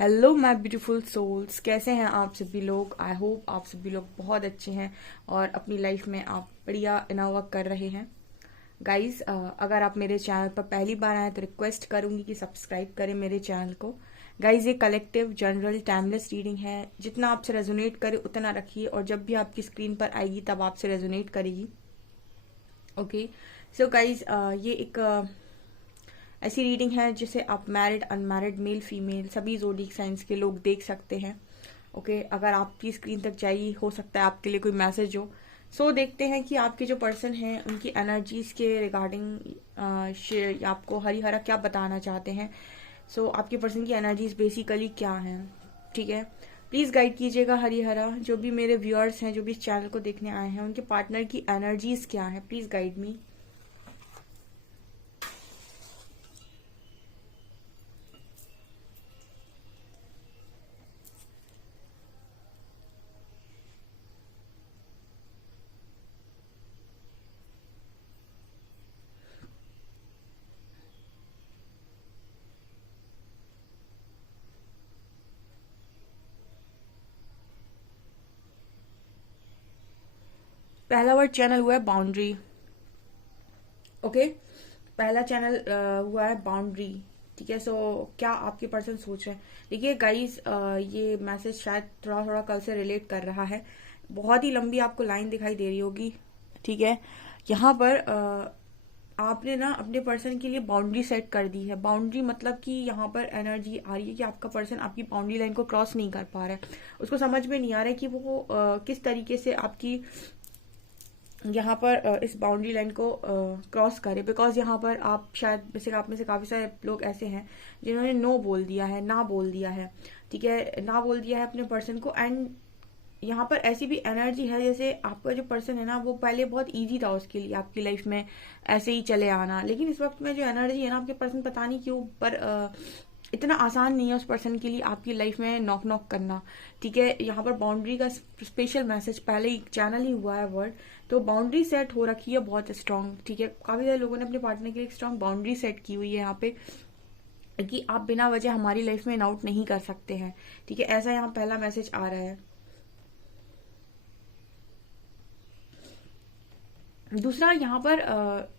Hello my beautiful souls, कैसे हैं आप सभी लोग। आई होप आप सभी लोग बहुत अच्छे हैं और अपनी लाइफ में आप बढ़िया इनोवा कर रहे हैं। गाइस, अगर आप मेरे चैनल पर पहली बार आए तो रिक्वेस्ट करूंगी कि सब्सक्राइब करें मेरे चैनल को। गाइस, ये कलेक्टिव जनरल टाइमलेस रीडिंग है। जितना आपसे रेजोनेट करे उतना रखिए और जब भी आपकी स्क्रीन पर आएगी तब आपसे रेजोनेट करेगी। ओके, सो गाइस, ये एक ऐसी रीडिंग है जिसे आप मैरिड, अनमैरिड, मेल, फीमेल सभी ज़ोडिक साइंस के लोग देख सकते हैं। ओके, अगर आपकी स्क्रीन तक चाहिए, हो सकता है आपके लिए कोई मैसेज हो। सो देखते हैं कि आपके जो पर्सन हैं उनकी एनर्जीज के रिगार्डिंग आपको हरी हरा क्या बताना चाहते हैं। सो आपके पर्सन की एनर्जीज बेसिकली क्या हैं, ठीक है। प्लीज़ गाइड कीजिएगा हरी हरा। जो भी मेरे व्यूअर्स हैं, जो भी इस चैनल को देखने आए हैं, उनके पार्टनर की एनर्जीज क्या है, प्लीज़ गाइड मी। पहला वर्ड चैनल हुआ है बाउंड्री। ओके, पहला चैनल हुआ है बाउंड्री। ठीक है, सो क्या आपके पर्सन सोच रहे हैं। देखिए गाइस, ये मैसेज शायद थोड़ा थोड़ा कल से रिलेट कर रहा है। बहुत ही लंबी आपको लाइन दिखाई दे रही होगी। ठीक है, यहाँ पर आपने ना अपने पर्सन के लिए बाउंड्री सेट कर दी है। बाउंड्री मतलब कि यहाँ पर एनर्जी आ रही है कि आपका पर्सन आपकी बाउंड्री लाइन को क्रॉस नहीं कर पा रहा है। उसको समझ में नहीं आ रहा है कि वो किस तरीके से आपकी यहाँ पर इस बाउंड्री लाइन को क्रॉस करे। बिकॉज यहाँ पर आप शायद आप में से काफी सारे लोग ऐसे हैं जिन्होंने नो बोल दिया है, ना बोल दिया है। ठीक है, ना बोल दिया है अपने पर्सन को। एंड यहाँ पर ऐसी भी एनर्जी है जैसे आपका जो पर्सन है ना, वो पहले बहुत इजी था उसके लिए आपकी लाइफ में ऐसे ही चले आना। लेकिन इस वक्त में जो एनर्जी है ना, आपके पर्सन पता नहीं क्यों पर इतना आसान नहीं है उस पर्सन के लिए आपकी लाइफ में नॉक नॉक करना। ठीक है, यहाँ पर बाउंड्री का स्पेशल मैसेज पहले ही चैनल ही हुआ है वर्ड। तो बाउंड्री सेट हो रखी है बहुत स्ट्रांग। ठीक है, काफी सारे लोगों ने अपने पार्टनर के लिए एक स्ट्रांग बाउंड्री सेट की हुई है यहाँ पे कि आप बिना वजह हमारी लाइफ में इन आउट नहीं कर सकते हैं। ठीक है, ऐसा यहाँ पहला मैसेज आ रहा है। दूसरा, यहाँ पर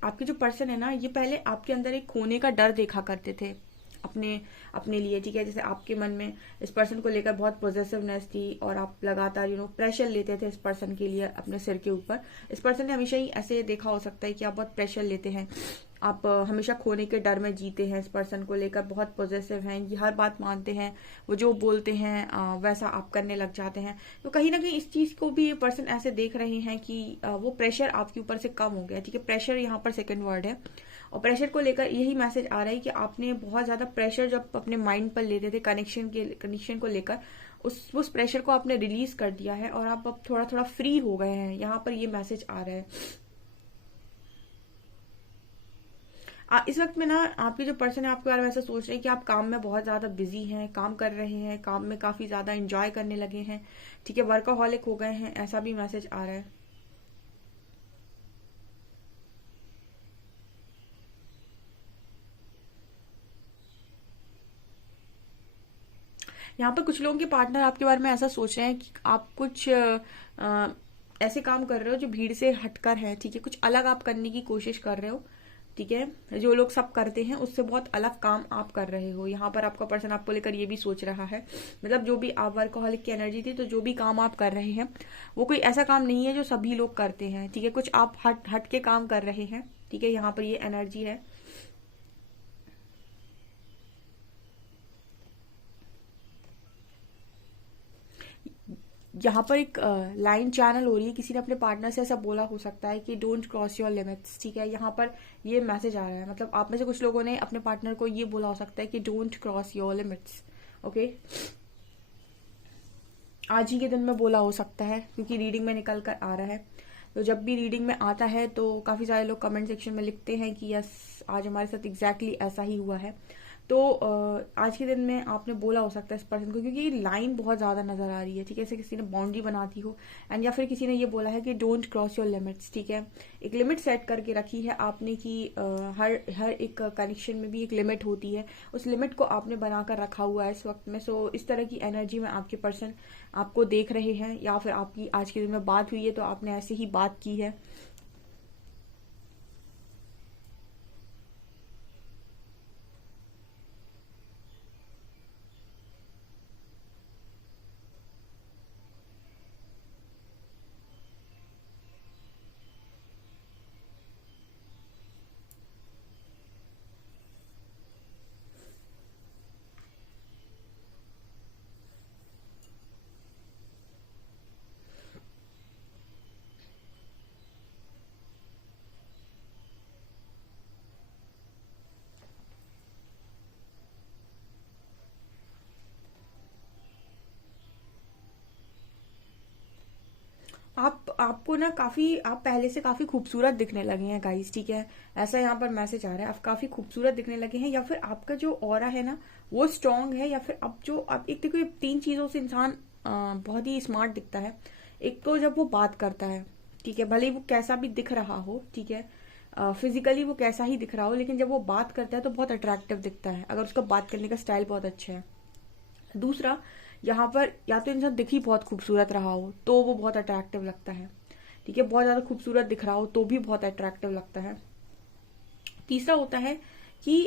आपके जो पर्सन है ना, ये पहले आपके अंदर एक खोने का डर देखा करते थे अपने अपने लिए। ठीक है, जैसे आपके मन में इस पर्सन को लेकर बहुत पॉजिटिवनेस थी और आप लगातार प्रेशर लेते थे इस पर्सन के लिए अपने सिर के ऊपर। इस पर्सन ने हमेशा ही ऐसे देखा हो सकता है कि आप बहुत प्रेशर लेते हैं। आप हमेशा खोने के डर में जीते हैं। इस पर्सन को लेकर बहुत पॉजिटिव हैं, ये हर बात मानते हैं, वो जो बोलते हैं वैसा आप करने लग जाते हैं। तो कहीं ना कहीं इस चीज को भी ये पर्सन ऐसे देख रहे हैं कि वो प्रेशर आपके ऊपर से कम हो गया। ठीक है, प्रेशर यहाँ पर सेकंड वर्ड है और प्रेशर को लेकर यही मैसेज आ रहा है कि आपने बहुत ज्यादा प्रेशर जब अपने माइंड पर लेते थे कनेक्शन को लेकर, उस प्रेशर को आपने रिलीज कर दिया है और आप अब थोड़ा थोड़ा फ्री हो गए हैं। यहाँ पर ये मैसेज आ रहा है। इस वक्त में ना आपके जो पर्सन है आपके बारे में ऐसा सोच रहे हैं कि आप काम में बहुत ज्यादा बिजी हैं, काम कर रहे हैं, काम में काफी ज्यादा एंजॉय करने लगे हैं। ठीक है, वर्कaholic हो गए हैं, ऐसा भी मैसेज आ रहा है। यहाँ पर कुछ लोगों के पार्टनर आपके बारे में ऐसा सोच रहे हैं कि आप कुछ ऐसे काम कर रहे हो जो भीड़ से हटकर है। ठीक है, कुछ अलग आप करने की कोशिश कर रहे हो। ठीक है, जो लोग सब करते हैं उससे बहुत अलग काम आप कर रहे हो। यहाँ पर आपका पर्सन आपको लेकर ये भी सोच रहा है, मतलब जो भी आप वर्कaholic की एनर्जी थी, तो जो भी काम आप कर रहे हैं वो कोई ऐसा काम नहीं है जो सभी लोग करते हैं। ठीक है, कुछ आप हट हट के काम कर रहे हैं। ठीक है, यहाँ पर ये एनर्जी है। यहाँ पर एक लाइन चैनल हो रही है, किसी ने अपने पार्टनर से ऐसा बोला हो सकता है कि डोंट क्रॉस योर लिमिट्स। ठीक है, यहाँ पर ये मैसेज आ रहा है, मतलब आप में से कुछ लोगों ने अपने पार्टनर को ये बोला हो सकता है कि don't cross your limits. Okay, आज ही के दिन में बोला हो सकता है क्योंकि रीडिंग में निकल कर आ रहा है। तो जब भी रीडिंग में आता है तो काफी सारे लोग कमेंट सेक्शन में लिखते हैं कि यस, आज हमारे साथ एग्जैक्टली ऐसा ही हुआ है। तो आज के दिन में आपने बोला हो सकता है इस पर्सन को, क्योंकि लाइन बहुत ज़्यादा नज़र आ रही है, ठीक है, ऐसे किसी ने बाउंड्री बनाती हो, एंड या फिर किसी ने ये बोला है कि डोंट क्रॉस योर लिमिट्स, ठीक है। एक लिमिट सेट करके रखी है आपने कि हर हर एक कनेक्शन में भी एक लिमिट होती है, उस लिमिट को आपने बनाकर रखा हुआ है इस वक्त में। सो इस तरह की एनर्जी में आपके पर्सन आपको देख रहे हैं, या फिर आपकी आज के दिन में बात हुई है तो आपने ऐसे ही बात की है। आपको ना काफी, आप पहले से काफी खूबसूरत दिखने लगे हैं गाइस, ठीक है, ऐसा यहाँ पर मैसेज आ रहा है। आप काफी खूबसूरत दिखने लगे हैं, या फिर आपका जो ऑरा है ना वो स्ट्रांग है, या फिर अब जो आप एक देखो, ये 3 चीजों से इंसान बहुत ही स्मार्ट दिखता है। एक तो जब वो बात करता है, ठीक है, भले ही वो कैसा भी दिख रहा हो, ठीक है, फिजिकली वो कैसा ही दिख रहा हो, लेकिन जब वो बात करता है तो बहुत अट्रैक्टिव दिखता है, अगर उसका बात करने का स्टाइल बहुत अच्छा है। दूसरा, यहाँ पर या तो इंसान दिख ही बहुत खूबसूरत रहा हो तो वो बहुत अट्रैक्टिव लगता है, ठीक है, बहुत ज्यादा खूबसूरत दिख रहा हो तो भी बहुत अट्रैक्टिव लगता है। तीसरा होता है कि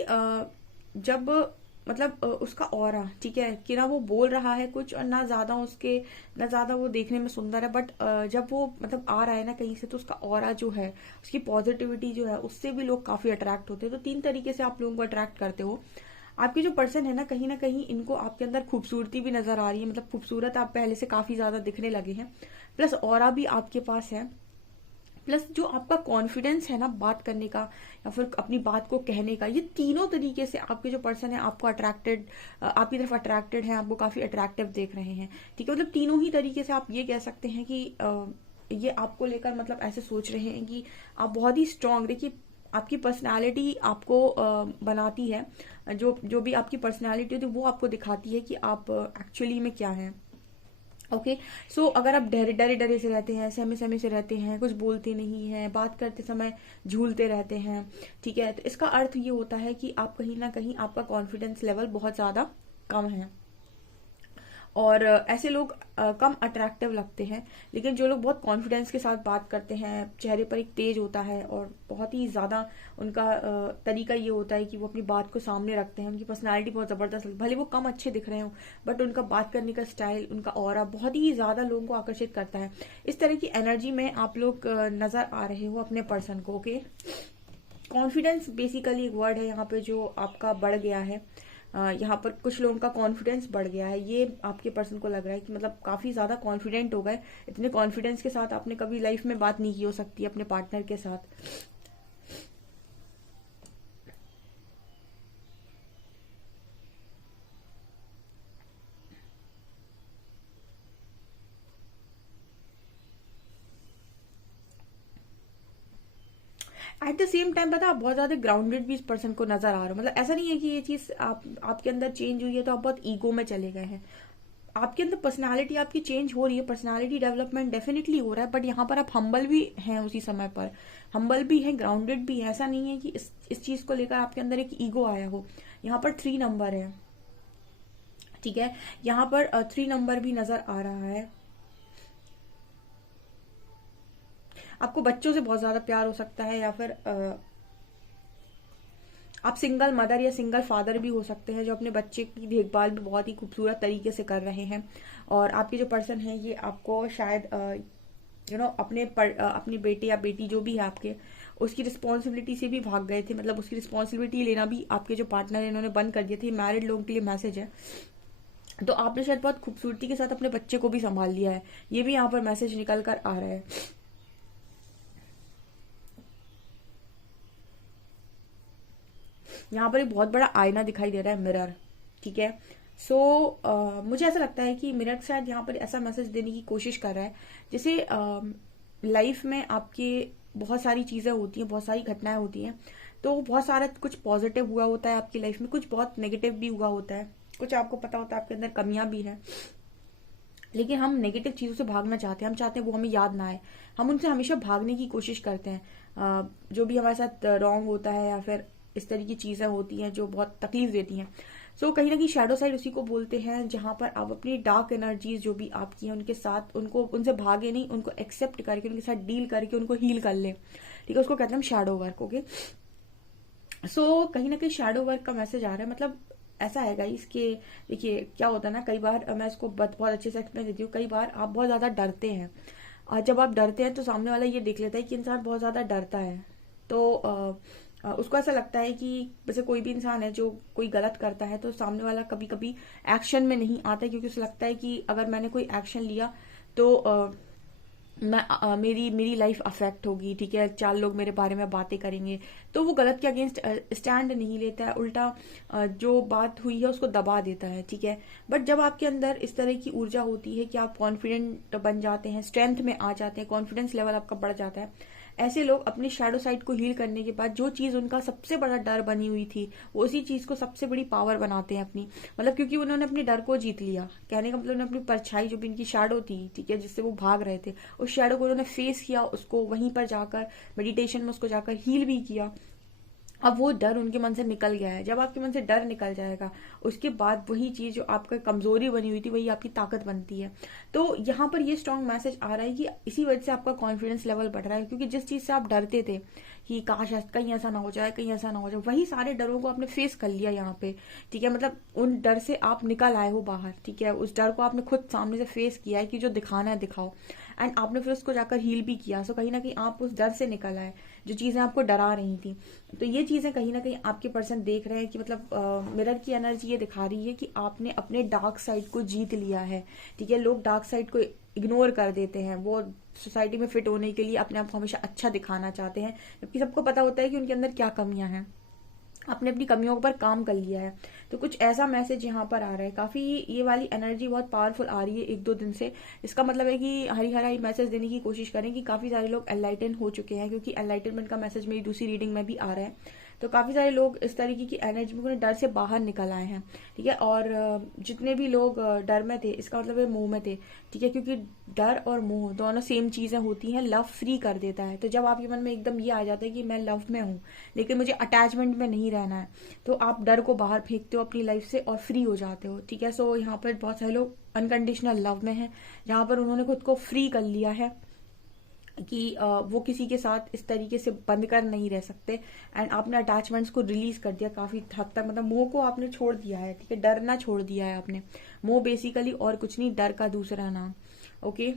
जब मतलब उसका ऑरा, ठीक है, कि ना वो बोल रहा है कुछ और ना ज्यादा वो देखने में सुंदर है, बट जब वो मतलब आ रहा है ना कहीं से, तो उसका ऑरा जो है, उसकी पॉजिटिविटी जो है, उससे भी लोग काफी अट्रैक्ट होते हैं। तो 3 तरीके से आप लोगों को अट्रैक्ट करते हो। आपके जो पर्सन है ना कहीं इनको आपके अंदर खूबसूरती भी नजर आ रही है, मतलब खूबसूरत आप पहले से काफी ज्यादा दिखने लगे हैं, प्लस ऑरा भी आपके पास है, प्लस जो आपका कॉन्फिडेंस है ना बात करने का या फिर अपनी बात को कहने का, ये तीनों तरीके से आपके जो पर्सन है आपको अट्रैक्टेड, आपकी तरफ अट्रैक्टेड है, आपको काफी अट्रैक्टिव देख रहे हैं, ठीक है। मतलब तीनों ही तरीके से आप ये कह सकते हैं कि ये आपको लेकर मतलब ऐसे सोच रहे हैं कि आप बहुत ही स्ट्रांग, देखिए आपकी पर्सनालिटी आपको बनाती है, जो जो भी आपकी पर्सनालिटी होती है वो आपको दिखाती है कि आप एक्चुअली में क्या है। ओके, सो अगर आप डरे डरे डरे से रहते हैं, सहमे सहमे से रहते हैं, कुछ बोलते नहीं हैं, बात करते समय झूलते रहते हैं, ठीक है, तो इसका अर्थ ये होता है कि आप कहीं ना कहीं आपका कॉन्फिडेंस लेवल बहुत ज्यादा कम है, और ऐसे लोग कम अट्रैक्टिव लगते हैं। लेकिन जो लोग बहुत कॉन्फिडेंस के साथ बात करते हैं, चेहरे पर एक तेज होता है और बहुत ही ज्यादा उनका तरीका ये होता है कि वो अपनी बात को सामने रखते हैं, उनकी पर्सनालिटी बहुत जबरदस्त, भले वो कम अच्छे दिख रहे हो, बट उनका बात करने का स्टाइल, उनका ऑरा बहुत ही ज्यादा लोगों को आकर्षित करता है। इस तरह की एनर्जी में आप लोग नजर आ रहे हो अपने पर्सन को। ओके, कॉन्फिडेंस बेसिकली एक वर्ड है यहाँ पे जो आपका बढ़ गया है। यहाँ पर कुछ लोगों का कॉन्फिडेंस बढ़ गया है, ये आपके पर्सन को लग रहा है कि मतलब काफी ज्यादा कॉन्फिडेंट हो गए। इतने कॉन्फिडेंस के साथ आपने कभी लाइफ में बात नहीं की हो सकती अपने पार्टनर के साथ। एट द सेम टाइम पता, आप बहुत ज्यादा ग्राउंडेड भी इस पर्सन को नजर आ रहे हो, मतलब ऐसा नहीं है कि ये चीज आपके अंदर चेंज हुई है तो आप बहुत ईगो में चले गए हैं। आपके अंदर पर्सनालिटी आपकी चेंज हो रही है, पर्सनालिटी डेवलपमेंट डेफिनेटली हो रहा है, बट यहाँ पर आप हम्बल भी हैं, उसी समय पर हम्बल भी है, ग्राउंडेड भी है। ऐसा नहीं है कि इस चीज को लेकर आपके अंदर एक ईगो आया हो। यहाँ पर 3 नंबर है, ठीक है, यहाँ पर 3 नंबर भी नजर आ रहा है। आपको बच्चों से बहुत ज्यादा प्यार हो सकता है, या फिर आप सिंगल मदर या सिंगल फादर भी हो सकते हैं जो अपने बच्चे की देखभाल भी बहुत ही खूबसूरत तरीके से कर रहे हैं। और आपके जो पर्सन है ये आपको शायद अपने बेटे या बेटी जो भी है आपके, उसकी रिस्पॉन्सिबिलिटी से भी भाग गए थे, मतलब उसकी रिस्पॉन्सिबिलिटी लेना भी आपके जो पार्टनर है इन्होंने बंद कर दिया था। मैरिड लोगों के लिए मैसेज है। तो आपने शायद बहुत खूबसूरती के साथ अपने बच्चे को भी संभाल लिया है, ये भी यहाँ पर मैसेज निकल कर आ रहा है। यहाँ पर एक बहुत बड़ा आईना दिखाई दे रहा है, मिरर, ठीक है। सो मुझे ऐसा लगता है कि मिरर शायद यहाँ पर ऐसा मैसेज देने की कोशिश कर रहा है, जैसे लाइफ में आपके बहुत सारी चीजें होती हैं, बहुत सारी घटनाएं होती हैं, तो बहुत सारा कुछ पॉजिटिव हुआ होता है आपकी लाइफ में, कुछ बहुत नेगेटिव भी हुआ होता है, कुछ आपको पता होता है आपके अंदर कमियां भी हैं, लेकिन हम नेगेटिव चीज़ों से भागना चाहते हैं, हम चाहते हैं वो हमें याद ना आए, हम उनसे हमेशा भागने की कोशिश करते हैं। जो भी हमारे साथ रॉन्ग होता है या फिर इस तरह की चीज़ें होती हैं जो बहुत तकलीफ देती हैं, सो कहीं ना कहीं शैडो साइड उसी को बोलते हैं जहां पर आप अपनी डार्क एनर्जीज जो भी आपकी हैं उनके साथ, उनको उनसे भागे नहीं, उनको एक्सेप्ट करके उनके साथ डील करके उनको हील कर ले। ठीक है, उसको कहते हैं हम शैडो वर्क। ओके, सो कहीं ना कहीं शैडो वर्क का मैसेज आ रहा है, मतलब ऐसा है गाइस कि देखिए क्या होता है ना, कई बार मैं इसको बहुत अच्छे से एक्सप्लेन देती हूँ। कई बार आप बहुत ज्यादा डरते हैं, और जब आप डरते हैं तो सामने वाला ये देख लेता है कि इंसान बहुत ज्यादा डरता है, तो उसको ऐसा लगता है कि वैसे कोई भी इंसान है जो कोई गलत करता है तो सामने वाला कभी कभी एक्शन में नहीं आता, क्योंकि उसे लगता है कि अगर मैंने कोई एक्शन लिया तो मेरी मेरी लाइफ अफेक्ट होगी। ठीक है, 4 लोग मेरे बारे में बातें करेंगे, तो वो गलत के अगेंस्ट स्टैंड नहीं लेता है, उल्टा जो बात हुई है उसको दबा देता है। ठीक है, बट जब आपके अंदर इस तरह की ऊर्जा होती है कि आप कॉन्फिडेंट बन जाते हैं, स्ट्रेंथ में आ जाते हैं, कॉन्फिडेंस लेवल आपका बढ़ जाता है, ऐसे लोग अपनी शैडो साइड को हील करने के बाद जो चीज उनका सबसे बड़ा डर बनी हुई थी, वो उसी चीज को सबसे बड़ी पावर बनाते हैं अपनी, मतलब क्योंकि उन्होंने अपने डर को जीत लिया। कहने का मतलब उन्होंने अपनी परछाई जो भी इनकी शैडो थी, ठीक है, जिससे वो भाग रहे थे, उस शैडो को उन्होंने फेस किया, उसको वहीं पर जाकर मेडिटेशन में उसको जाकर हील भी किया। अब वो डर उनके मन से निकल गया है। जब आपके मन से डर निकल जाएगा, उसके बाद वही चीज जो आपका कमजोरी बनी हुई थी वही आपकी ताकत बनती है। तो यहाँ पर ये स्ट्रॉन्ग मैसेज आ रहा है कि इसी वजह से आपका कॉन्फिडेंस लेवल बढ़ रहा है, क्योंकि जिस चीज से आप डरते थे कि काश कहीं ऐसा ना हो जाए, कहीं ऐसा ना हो जाए, वही सारे डरों को आपने फेस कर लिया यहाँ पे। ठीक है, मतलब उन डर से आप निकल आए हो बाहर। ठीक है, उस डर को आपने खुद सामने से फेस किया है कि जो दिखाना है दिखाओ, एंड आपने फिर उसको जाकर हील भी किया। सो कहीं ना कहीं आप उस डर से निकल आए जो चीजें आपको डरा रही थी। तो ये चीजें कहीं ना कहीं आपके पर्सन देख रहे हैं कि मतलब मिरर की एनर्जी ये दिखा रही है कि आपने अपने डार्क साइड को जीत लिया है। ठीक है, लोग डार्क साइड को इग्नोर कर देते हैं, वो सोसाइटी में फिट होने के लिए अपने आप को हमेशा अच्छा दिखाना चाहते हैं, जबकि सबको पता होता है कि उनके अंदर क्या कमियां हैं। आपने अपनी कमियों पर काम कर लिया है। तो कुछ ऐसा मैसेज यहाँ पर आ रहा है, काफी ये वाली एनर्जी बहुत पावरफुल आ रही है 1-2 दिन से। इसका मतलब है कि हरी हरी मैसेज देने की कोशिश करें कि काफी सारे लोग एनलाइटन हो चुके हैं, क्योंकि एनलाइटनमेंट का मैसेज मेरी दूसरी रीडिंग में भी आ रहा है। तो काफी सारे लोग इस तरीके की एनर्जी में डर से बाहर निकल आए हैं। ठीक है, और जितने भी लोग डर में थे, इसका मतलब है मोह में थे। ठीक है, क्योंकि डर और मोह दोनों सेम चीजें होती हैं, लव फ्री कर देता है। तो जब आपके मन में एकदम ये आ जाता है कि मैं लव में हूँ लेकिन मुझे अटैचमेंट में नहीं रहना है, तो आप डर को बाहर फेंकते हो अपनी लाइफ से और फ्री हो जाते हो। ठीक है, सो यहाँ पर बहुत सारे लोग अनकंडीशनल लव में हैं, जहां पर उन्होंने खुद को फ्री कर लिया है कि वो किसी के साथ इस तरीके से बंद कर नहीं रह सकते, एंड आपने अटैचमेंट्स को रिलीज कर दिया काफी हद तक, मतलब मोह को आपने छोड़ दिया है। ठीक है, डरना छोड़ दिया है आपने। मोह बेसिकली और कुछ नहीं, डर का दूसरा नाम। ओके,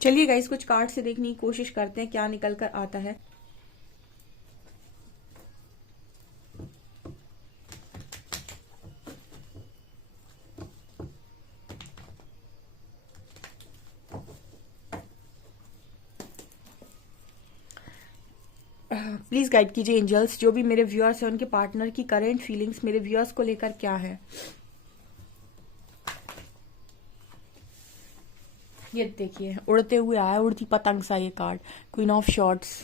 चलिए गाइस, कुछ कार्ड से देखने की कोशिश करते हैं क्या निकल कर आता है। प्लीज गाइड कीजिए एंजल्स, जो भी मेरे व्यूअर्स हैं उनके पार्टनर की करेंट फीलिंग्स मेरे व्यूअर्स को लेकर क्या है। ये देखिए, उड़ते हुए आया, उड़ती पतंग सा ये कार्ड, क्वीन ऑफ शॉर्ट्स।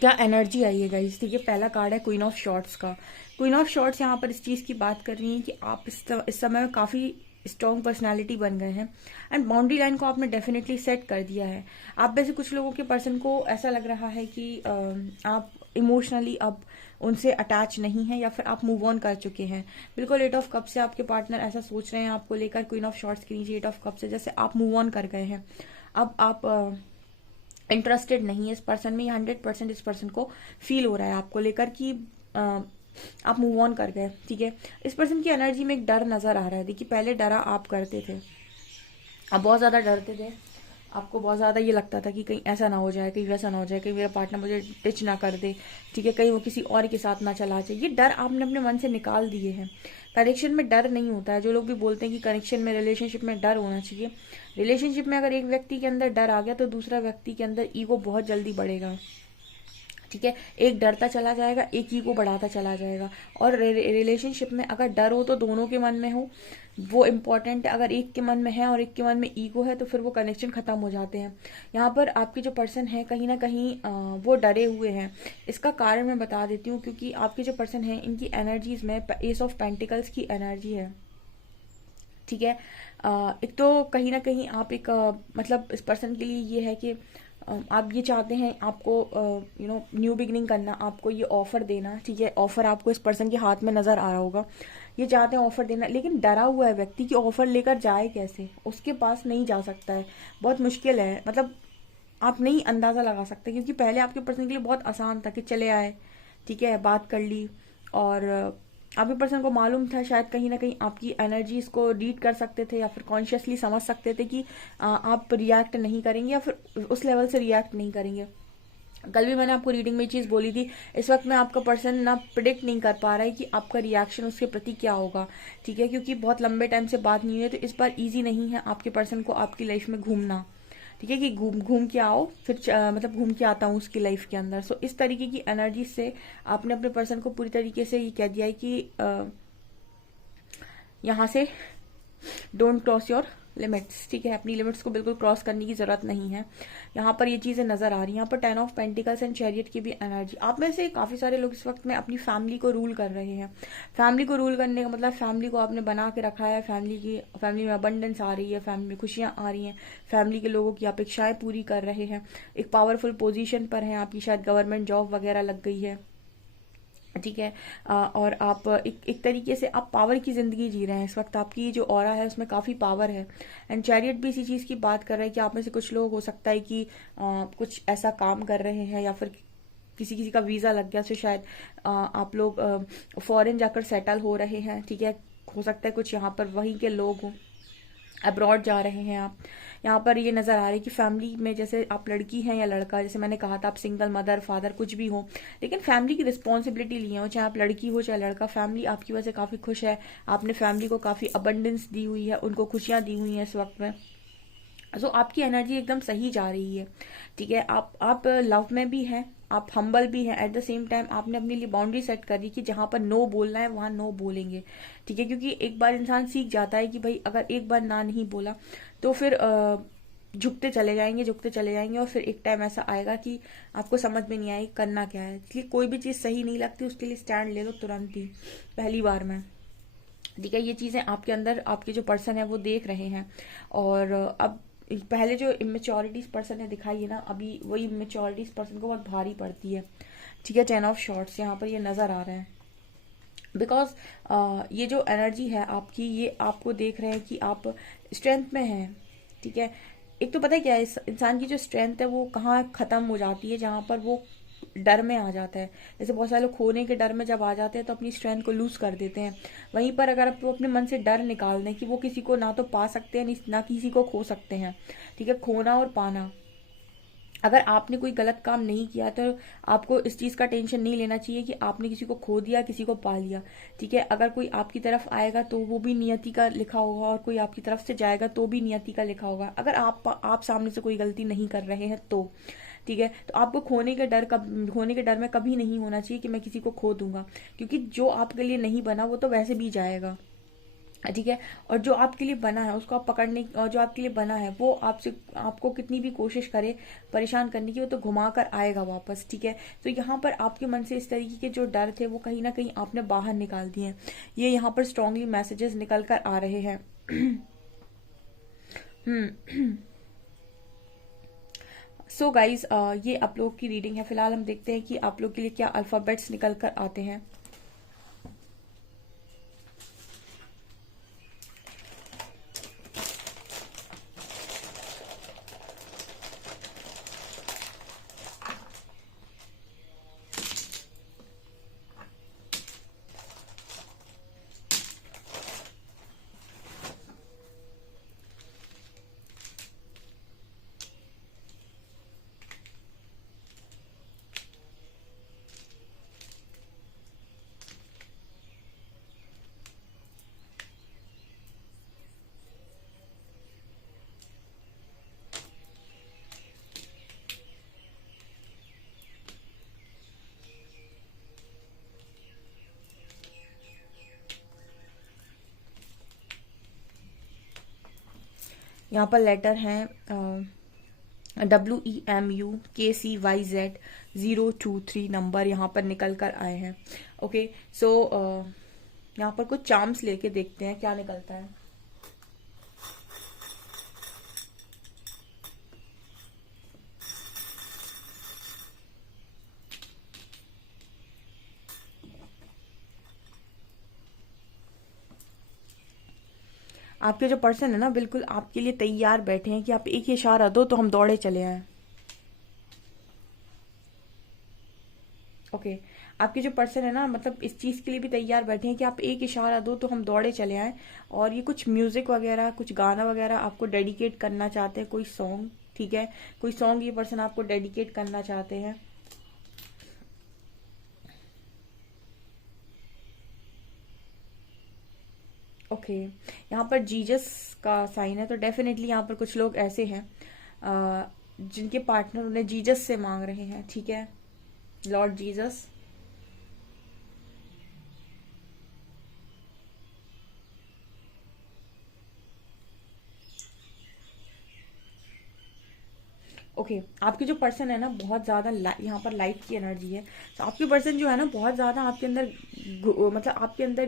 क्या एनर्जी आई है गाइस। ठीक है, पहला कार्ड है क्वीन ऑफ शॉर्ट्स का। क्वीन ऑफ शॉर्ट्स यहाँ पर इस चीज की बात कर रही है कि आप इस समय में काफी स्ट्रॉन्ग पर्सनालिटी बन गए हैं, एंड बाउंड्री लाइन को आपने डेफिनेटली सेट कर दिया है। आप में से कुछ लोगों के पर्सन को ऐसा लग रहा है कि आप इमोशनली अब उनसे अटैच नहीं है, या फिर आप मूव ऑन कर चुके हैं। बिल्कुल 8 ऑफ कप से आपके पार्टनर ऐसा सोच रहे हैं आपको लेकर। क्वीन ऑफ शॉर्ट्स के नीचे 8 ऑफ कप से जैसे आप मूव ऑन कर गए हैं। अब आप इंटरेस्टेड नहीं है इस पर्सन में, 100% इस पर्सन को फील हो रहा है आपको लेकर कि आप मूव ऑन कर गए। ठीक है, इस पर्सन की एनर्जी में एक डर नजर आ रहा है। देखिए पहले डरा आप करते थे, आप बहुत ज्यादा डरते थे, आपको बहुत ज़्यादा ये लगता था कि कहीं ऐसा ना हो जाए, कहीं वैसा ना हो जाए, कहीं मेरा पार्टनर मुझे टिच ना कर दे, ठीक है, कहीं वो किसी और के साथ ना चला जाए। ये डर आपने अपने मन से निकाल दिए हैं। कनेक्शन में डर नहीं होता है। जो लोग भी बोलते हैं कि कनेक्शन में, रिलेशनशिप में डर होना चाहिए, रिलेशनशिप में अगर एक व्यक्ति के अंदर डर आ गया तो दूसरा व्यक्ति के अंदर ईगो बहुत जल्दी बढ़ेगा। ठीक है, एक डरता चला जाएगा, एक ईगो बढ़ाता चला जाएगा। और रिलेशनशिप में अगर डर हो तो दोनों के मन में हो, वो इम्पोर्टेंट है। अगर एक के मन में है और एक के मन में ईगो है तो फिर वो कनेक्शन खत्म हो जाते हैं। यहाँ पर आपके जो पर्सन है कहीं ना कहीं वो डरे हुए हैं। इसका कारण मैं बता देती हूँ, क्योंकि आपके जो पर्सन है इनकी एनर्जीज में एस ऑफ पेंटिकल्स की एनर्जी है। ठीक है, एक तो कहीं ना कहीं आप एक मतलब इस पर्सन के लिए ये है कि आप ये चाहते हैं आपको न्यू बिगनिंग करना, आपको ये ऑफर देना। ठीक है, ऑफर आपको इस पर्सन के हाथ में नजर आ रहा होगा, ये चाहते हैं ऑफर देना, लेकिन डरा हुआ है व्यक्ति कि ऑफर लेकर जाए कैसे, उसके पास नहीं जा सकता है, बहुत मुश्किल है। मतलब आप नहीं अंदाजा लगा सकते, क्योंकि पहले आपके पर्सन के लिए बहुत आसान था कि चले आए, ठीक है, बात कर ली, और आपके पर्सन को मालूम था शायद कहीं ना कहीं आपकी एनर्जीज को रीड कर सकते थे, या फिर कॉन्शियसली समझ सकते थे कि आप रिएक्ट नहीं करेंगे, या फिर उस लेवल से रिएक्ट नहीं करेंगे। कल भी मैंने आपको रीडिंग में चीज बोली थी, इस वक्त में आपका पर्सन ना प्रिडिक्ट नहीं कर पा रहा है कि आपका रिएक्शन उसके प्रति क्या होगा। ठीक है, क्योंकि बहुत लंबे टाइम से बात नहीं हुई है, तो इस बार इजी नहीं है आपके पर्सन को आपकी लाइफ में घूमना। ठीक है, कि घूम घूम के आओ, फिर मतलब घूम के आता हूँ उसकी लाइफ के अंदर। सो इस तरीके की एनर्जी से आपने अपने पर्सन को पूरी तरीके से ये कह दिया है कि यहाँ से डोंट क्रॉस योर लिमिट्स। ठीक है, अपनी लिमिट्स को बिल्कुल क्रॉस करने की जरूरत नहीं है। यहाँ पर ये चीजें नजर आ रही हैं। यहाँ पर 10 ऑफ पेंटिकल्स एंड चैरियट की भी एनर्जी। आप में से काफी सारे लोग इस वक्त में अपनी फैमिली को रूल कर रहे हैं। फैमिली को रूल करने का मतलब फैमिली को आपने बना के रखा है, फैमिली में अबंडेंस आ रही है, फैमिली में खुशियां आ रही हैं, फैमिली के लोगों की अपेक्षाएं पूरी कर रहे हैं, एक पावरफुल पोजीशन पर हैं, आपकी शायद गवर्नमेंट जॉब वगैरह लग गई है। ठीक है, और आप एक तरीके से आप पावर की जिंदगी जी रहे हैं इस वक्त। आपकी जो ऑरा है उसमें काफी पावर है। एंड चैरियट भी इसी चीज की बात कर रहे हैं कि आप में से कुछ लोग हो सकता है कि कुछ ऐसा काम कर रहे हैं, या फिर किसी किसी का वीजा लग गया तो शायद आप लोग फॉरेन जाकर सेटल हो रहे हैं। ठीक है, हो सकता है कुछ यहाँ पर वहीं के लोग हों, अब्रॉड जा रहे हैं आप। यहाँ पर ये नजर आ रहा है कि फैमिली में जैसे आप लड़की हैं या लड़का, जैसे मैंने कहा था आप सिंगल मदर फादर कुछ भी हो, लेकिन फैमिली की रिस्पॉन्सिबिलिटी लिए हो, चाहे आप लड़की हो चाहे लड़का, फैमिली आपकी वजह से काफी खुश है। आपने फैमिली को काफी अबंडेंस दी हुई है, उनको खुशियां दी हुई हैं इस वक्त में। सो आपकी एनर्जी एकदम सही जा रही है। ठीक है, आप लव में भी हैं, आप हम्बल भी हैं, एट द सेम टाइम आपने अपने लिए बाउंड्री सेट कर दी कि जहां पर नो बोलना है वहां नो बोलेंगे। ठीक है, क्योंकि एक बार इंसान सीख जाता है कि भाई अगर एक बार ना नहीं बोला तो फिर झुकते चले जाएंगे, झुकते चले जाएंगे, और फिर एक टाइम ऐसा आएगा कि आपको समझ में नहीं आएगी करना क्या है। इसलिए कोई भी चीज सही नहीं लगती उसके लिए स्टैंड ले लो तुरंत ही, पहली बार में। ठीक है, ये चीजें आपके अंदर आपके जो पर्सन है वो देख रहे हैं। और अब पहले जो इमेच्योरिटीज पर्सन ने दिखाई है ना, अभी वही इमेच्योरिटीज पर्सन को बहुत भारी पड़ती है। ठीक है, 10 ऑफ शॉर्ट्स यहाँ पर ये नजर आ रहा है, बिकॉज ये जो एनर्जी है आपकी, ये आपको देख रहे हैं कि आप स्ट्रेंथ में हैं। ठीक है, एक तो पता है क्या है, इंसान की जो स्ट्रेंथ है वो कहाँ खत्म हो जाती है, जहां पर वो डर में आ जाता है। जैसे बहुत सारे लोग खोने के डर में जब आ जाते हैं तो अपनी स्ट्रेंथ को लूज कर देते हैं। वहीं पर अगर आप अपने मन से डर निकाल दें कि वो किसी को ना तो पा सकते हैं ना किसी को खो सकते हैं। ठीक है, खोना और पाना, अगर आपने कोई गलत काम नहीं किया तो आपको इस चीज का टेंशन नहीं लेना चाहिए कि आपने किसी को खो दिया, किसी को पा लिया। ठीक है, अगर कोई आपकी तरफ आएगा तो वो भी नियति का लिखा होगा, और कोई आपकी तरफ से जाएगा तो भी नियति का लिखा होगा, अगर आप सामने से कोई गलती नहीं कर रहे हैं तो। ठीक है, तो आपको खोने के डर में कभी नहीं होना चाहिए कि मैं किसी को खो दूंगा, क्योंकि जो आपके लिए नहीं बना वो तो वैसे भी जाएगा। ठीक है, और जो आपके लिए बना है उसको आप पकड़ने, और जो आपके लिए बना है वो आपको कितनी भी कोशिश करे परेशान करने की, वो तो घुमा कर आएगा वापस। ठीक है, तो यहाँ पर आपके मन से इस तरीके के जो डर थे वो कहीं ना कहीं आपने बाहर निकाल दिए हैं। ये यहाँ पर स्ट्रांगली मैसेजेस निकल कर आ रहे हैं। सो गाइज ये आप लोग की रीडिंग है। फिलहाल हम देखते हैं कि आप लोग के लिए क्या अल्फाबेट्स निकल कर आते हैं। यहाँ पर लेटर हैं WEMUKCYZ023 नंबर यहाँ पर निकल कर आए हैं। ओके, सो यहाँ पर कुछ चार्म्स लेके देखते हैं क्या निकलता है। आपके जो पर्सन है ना, बिल्कुल आपके लिए तैयार बैठे हैं कि आप एक ही इशारा दो तो हम दौड़े चले आए। ओके, आपके जो पर्सन है ना, मतलब इस चीज के लिए भी तैयार बैठे हैं कि आप एक इशारा दो तो हम दौड़े चले आए। और ये कुछ म्यूजिक वगैरह, कुछ गाना वगैरह आपको डेडिकेट करना चाहते हैं, कोई सॉन्ग। ठीक है, कोई सॉन्ग ये पर्सन आपको डेडिकेट करना चाहते हैं। ओके, यहाँ पर जीजस का साइन है, तो डेफिनेटली यहाँ पर कुछ लोग ऐसे हैं जिनके पार्टनर उन्हें जीजस से मांग रहे हैं। ठीक है, लॉर्ड जीसस। ओके, आपके जो पर्सन है ना, बहुत ज्यादा यहाँ पर लाइट की एनर्जी है। तो आपके पर्सन जो है ना, बहुत ज्यादा आपके अंदर मतलब आपके अंदर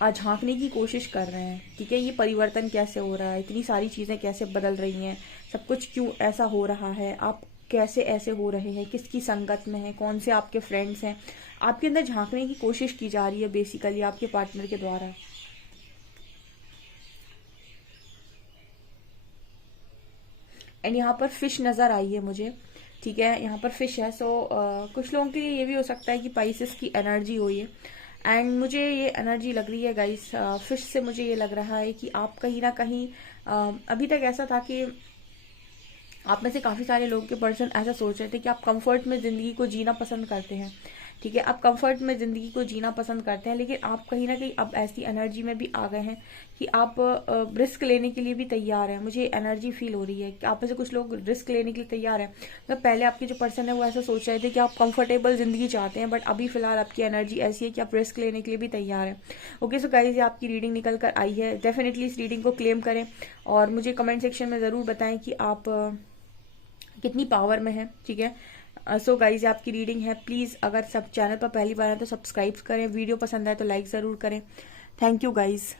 झांकने की कोशिश कर रहे हैं। ठीक है, ये परिवर्तन कैसे हो रहा है, इतनी सारी चीजें कैसे बदल रही हैं, सब कुछ क्यों ऐसा हो रहा है, आप कैसे ऐसे हो रहे हैं, किसकी संगत में है, कौन से आपके फ्रेंड्स हैं, आपके अंदर झांकने की कोशिश की जा रही है बेसिकली आपके पार्टनर के द्वारा। एंड यहाँ पर फिश नजर आई है मुझे। ठीक है, यहाँ पर फिश है। सो कुछ लोगों के लिए ये भी हो सकता है कि पाइसेस की एनर्जी हो ये। एंड मुझे ये एनर्जी लग रही है गाइस, फिश से मुझे ये लग रहा है कि आप कहीं ना कहीं अभी तक ऐसा था कि आप में से काफी सारे लोग के पर्सन ऐसा सोच रहे थे कि आप कंफर्ट में जिंदगी को जीना पसंद करते हैं। ठीक है, आप कंफर्ट में जिंदगी को जीना पसंद करते हैं, लेकिन आप कहीं ना कहीं अब ऐसी एनर्जी में भी आ गए हैं कि आप रिस्क लेने के लिए भी तैयार हैं। मुझे एनर्जी फील हो रही है कि आप में से कुछ लोग रिस्क लेने के लिए तैयार हैं। मतलब पहले आपके जो पर्सन है वो ऐसा सोच रहे थे कि आप कंफर्टेबल जिंदगी चाहते हैं, बट अभी फिलहाल आपकी एनर्जी ऐसी है कि आप रिस्क लेने के लिए भी तैयार हैं। ओके, सो गाइस, ये आपकी रीडिंग निकल कर आई है। डेफिनेटली इस रीडिंग को क्लेम करें और मुझे कमेंट सेक्शन में जरूर बताएं कि आप कितनी पावर में है। ठीक है, सो गाइज आपकी रीडिंग है। प्लीज अगर सब चैनल पर पहली बार है तो सब्सक्राइब करें, वीडियो पसंद आए तो लाइक जरूर करें। Thank you guys.